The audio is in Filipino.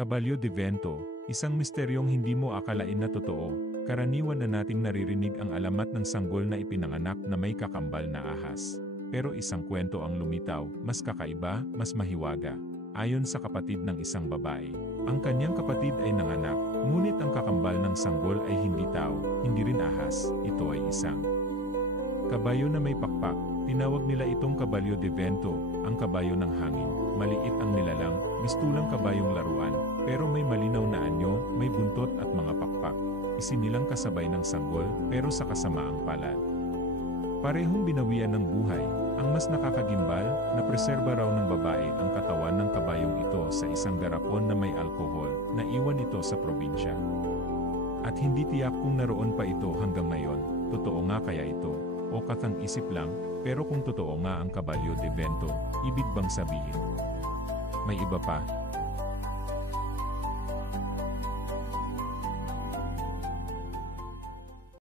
Caballo de Vento, isang misteryong hindi mo akalain na totoo. Karaniwan na nating naririnig ang alamat ng sanggol na ipinanganak na may kakambal na ahas. Pero isang kwento ang lumitaw, mas kakaiba, mas mahiwaga. Ayon sa kapatid ng isang babae, ang kanyang kapatid ay nanganak, ngunit ang kakambal ng sanggol ay hindi tao, hindi rin ahas, ito ay isang kabayo na may pakpak. Tinawag nila itong Caballo de Vento, ang kabayo ng hangin. Maliit ang nilalang, mistulang kabayong laruan, pero may malinaw na anyo, may buntot at mga pakpak. Isinilang kasabay ng sanggol, pero sa kasamaang palad. Parehong binawian ng buhay. Ang mas nakakagimbal, na preserba raw ng babae ang katawan ng kabayong ito sa isang garapon na may alkohol, na iwan ito sa probinsya. At hindi tiyak kung naroon pa ito hanggang ngayon. Totoo nga kaya ito, o katang-isip lang, pero kung totoo nga ang Caballo de Vento, ibig bang sabihin may iba pa?